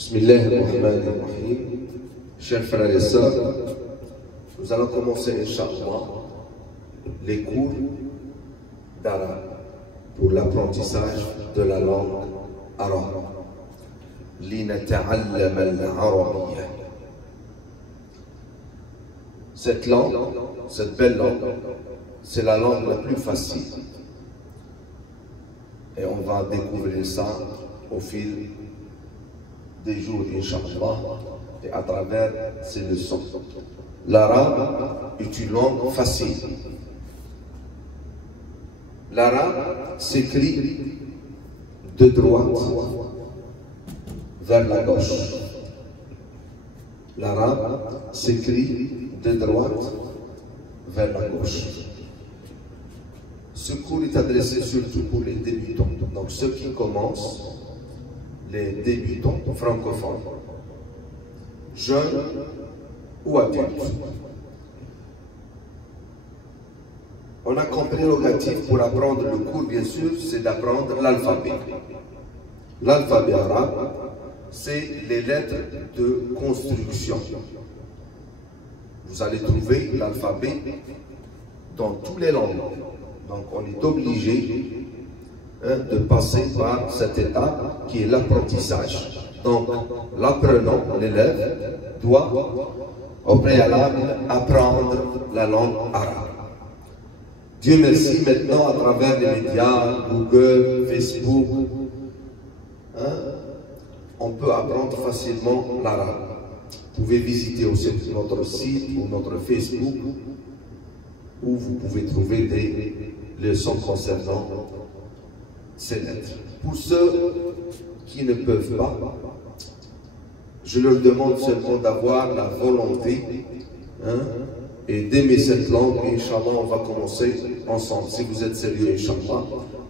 Bismillahirrahmanirrahim. Chers frères et sœurs, nous allons commencer, Inch'Allah, les cours d'arabe pour l'apprentissage de la langue arabe. لنتعلم العربية. Cette langue, cette belle langue, c'est la langue la plus facile. Et on va découvrir ça au fil des jours, Inch'Allah, et à travers ces leçons. L'arabe est une langue facile. L'arabe s'écrit de droite vers la gauche. L'arabe s'écrit de droite vers la gauche. Ce cours est adressé surtout pour les débutants, donc ceux qui commencent, les débutants francophones, jeunes ou adultes. On a comme prérogative pour apprendre le cours, bien sûr, c'est d'apprendre l'alphabet. L'alphabet arabe, c'est les lettres de construction. Vous allez trouver l'alphabet dans toutes les langues. Donc on est obligé de passer par cette étape qui est l'apprentissage. Donc l'apprenant, l'élève, doit au préalable apprendre la langue arabe. Dieu merci, maintenant à travers les médias, Google, Facebook, on peut apprendre facilement l'arabe. Vous pouvez visiter aussi notre site ou notre Facebook où vous pouvez trouver des leçons concernant ces lettres. Pour ceux qui ne peuvent pas, je leur demande seulement d'avoir la volonté et d'aimer cette langue. Inch'Allah, on va commencer ensemble. Si vous êtes sérieux, Inch'Allah,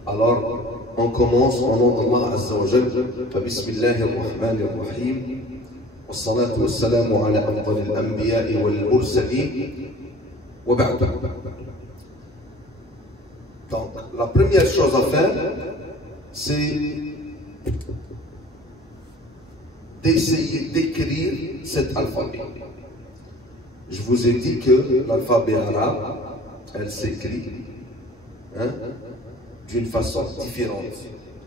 alors on commence au nom d'Allah Azza wa Jal. Bismillahirrahmanirrahim. والصلاة والسلام على أفضل الأنبياء والمرسلين وبعد. Donc, la première chose à faire, c'est d'essayer d'écrire cet alphabet. Je vous ai dit que l'alphabet arabe, elle s'écrit d'une façon différente.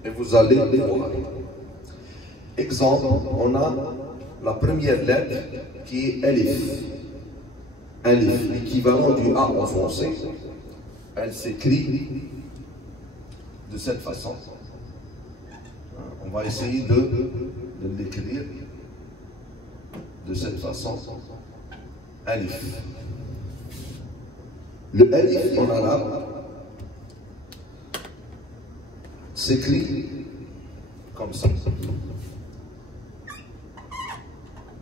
Et vous allez les voir. Exemple, on a la première lettre qui est Alif. Alif, l'équivalent du A en français. Elle s'écrit de cette façon. On va essayer de l'écrire de cette façon. Alif. Le Alif en arabe s'écrit comme ça.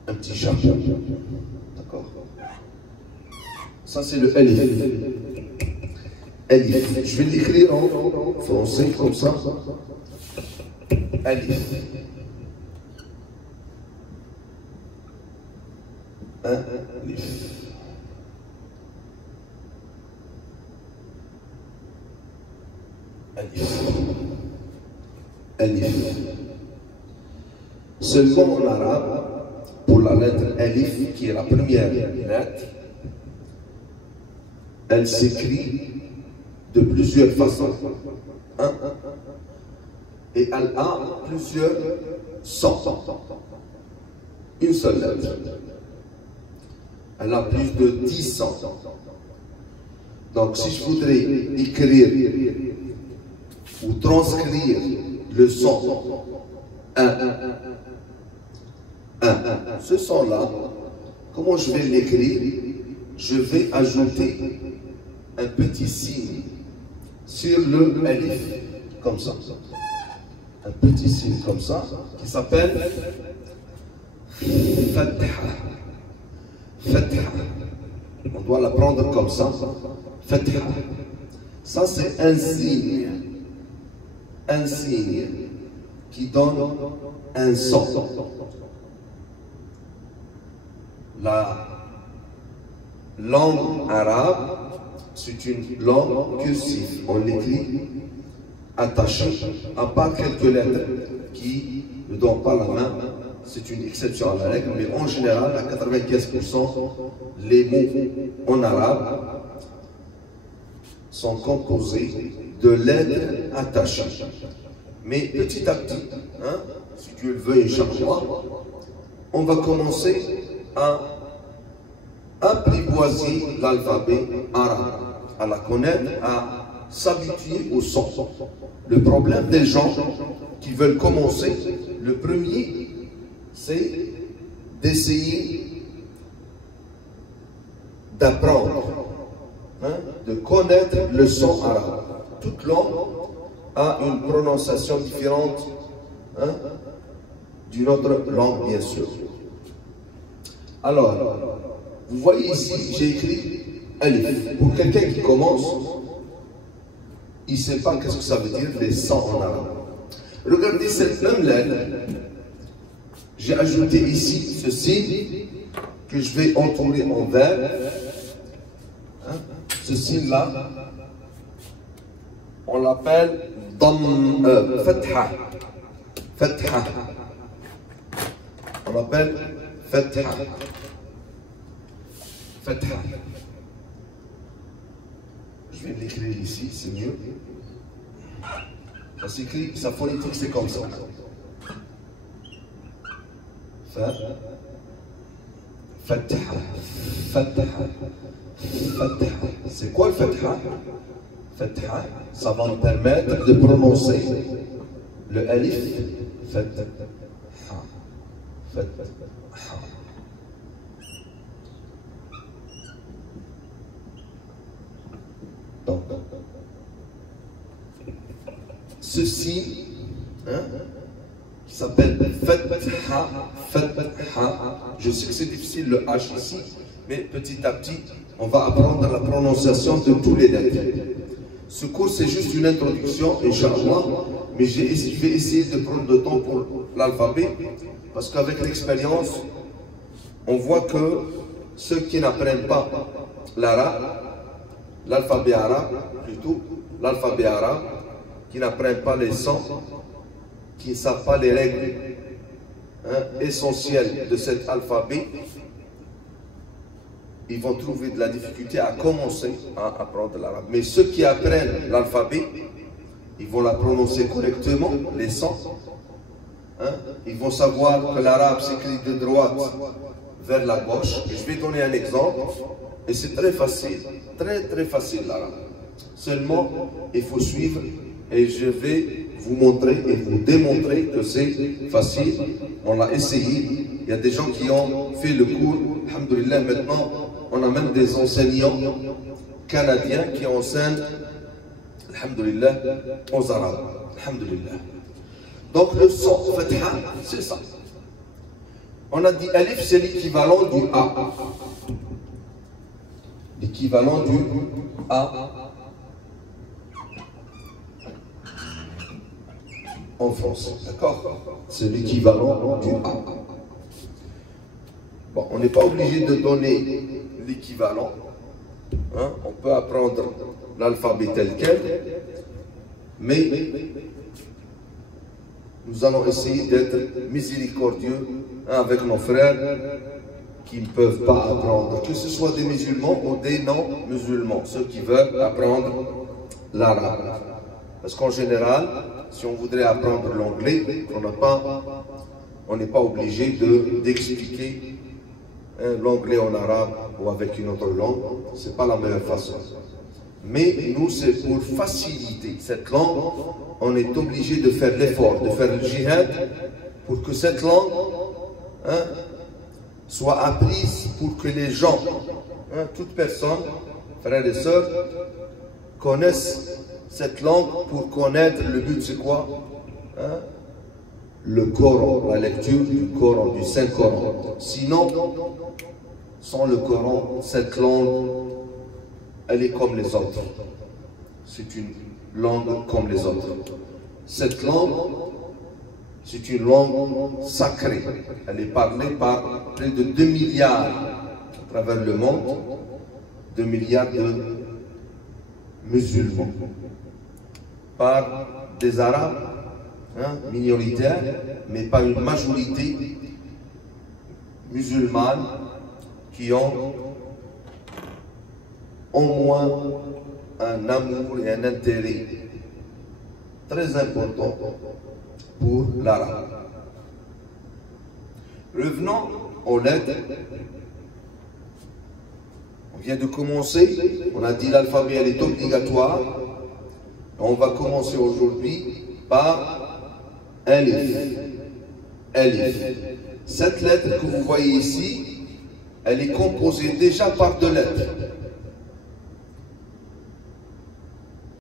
Un petit chat. D'accord? Ça, c'est le Alif. Alif. Je vais l'écrire en français comme ça. Alif. Alif. Alif. Alif. Seulement en arabe, pour la lettre Alif, qui est la première lettre, elle s'écrit de plusieurs façons. Et elle a plusieurs sons. Une seule lettre. Elle a plus de 10 sons. Donc si je voudrais écrire ou transcrire le son 1, ce son-là, comment je vais l'écrire? Je vais ajouter un petit signe sur le Alif, comme ça. Un petit signe comme ça, qui s'appelle Fatha. Fatha. On doit l'apprendre comme ça. Fatha. Ça, c'est un signe. Un signe qui donne un son. La langue arabe, c'est une langue cursive. On l'écrit attaché, à part quelques lettres qui ne donnent pas la main c'est une exception à la règle, mais en général, à 95%, les mots en arabe sont composés de lettres attachées. Mais petit à petit, hein, si Dieu le veut, Inch'Allah, on va commencer à apprivoiser l'alphabet arabe, à la connaître, à s'habituer au son. Le problème des gens qui veulent commencer, le premier, c'est d'essayer d'apprendre, hein, de connaître le son arabe. Toute langue a une prononciation différente, hein, d'une autre langue, bien sûr. Alors, vous voyez ici, j'ai écrit Alif. Pour quelqu'un qui commence, il ne sait pas qu'est-ce que ça veut dire les sons en arabe. Regardez cette même lettre. J'ai ajouté ici ce signe que je vais entourer en vert. Hein? Ce signe-là, on l'appelle Fatha. Fatha. On l'appelle Fatha. Fatha. Je vais l'écrire ici, c'est mieux. Ça s'écrit, sa phonétique c'est comme ça. Fatha. Fatha. Fatha. Fatha. C'est quoi le Fatha? Fatha, ça va nous permettre de prononcer le alif. Fatha. Fatha. Donc, ceci, hein, qui s'appelle Fatha, Fatha. Je sais que c'est difficile le H ici, mais petit à petit, on va apprendre la prononciation de tous les lettres. Ce cours, c'est juste une introduction, Inch'Allah, mais je vais essayer de prendre le temps pour l'alphabet, parce qu'avec l'expérience, on voit que ceux qui n'apprennent pas l'arabe, l'alphabet arabe, plutôt, l'alphabet arabe, qui n'apprennent pas les sons, qui ne savent pas les règles, hein, essentielles de cet alphabet, ils vont trouver de la difficulté à commencer à apprendre l'arabe. Mais ceux qui apprennent l'alphabet, ils vont la prononcer correctement, les sons. Hein, ils vont savoir que l'arabe s'écrit de droite vers la gauche. Et je vais donner un exemple, et c'est très facile, très facile l'arabe. Seulement, il faut suivre, et je vais vous montrer et vous démontrer que c'est facile. On l'a essayé. Il y a des gens qui ont fait le cours. Alhamdulillah, maintenant, on a même des enseignants canadiens qui enseignent, alhamdulillah, aux arabes. Alhamdulillah. Donc le son Fatha, c'est ça. On a dit Alif, c'est l'équivalent du A. L'équivalent du A en français. D'accord? C'est l'équivalent du A. Bon, on n'est pas obligé de donner l'équivalent. Hein? On peut apprendre l'alphabet tel quel, mais nous allons essayer d'être miséricordieux, hein, avec nos frères qui ne peuvent pas apprendre, que ce soit des musulmans ou des non-musulmans, ceux qui veulent apprendre l'arabe. Parce qu'en général, si on voudrait apprendre l'anglais, on n'est pas obligé d'expliquer l'anglais en arabe ou avec une autre langue. Ce n'est pas la meilleure façon. Mais nous, c'est pour faciliter cette langue, on est obligé de faire l'effort, de faire le djihad pour que cette langue, hein, soit apprise, pour que les gens, hein, toute personne, frères et sœurs, connaissent cette langue pour connaître le but, c'est quoi, hein? Le Coran, la lecture du Coran, du Saint-Coran. Sinon, sans le Coran, cette langue, elle est comme les autres. C'est une langue comme les autres. Cette langue, c'est une langue sacrée. Elle est parlée par près de 2 milliards à travers le monde, 2 milliards de musulmans, par des Arabes, hein, minoritaires, mais pas une majorité musulmanes qui ont au moins un amour et un intérêt très important pour l'arabe. Revenons aux lettres. On vient de commencer, on a dit l'alphabet elle est obligatoire. On va commencer aujourd'hui par Alif. Alif. Cette lettre que vous voyez ici, elle est composée déjà par deux lettres.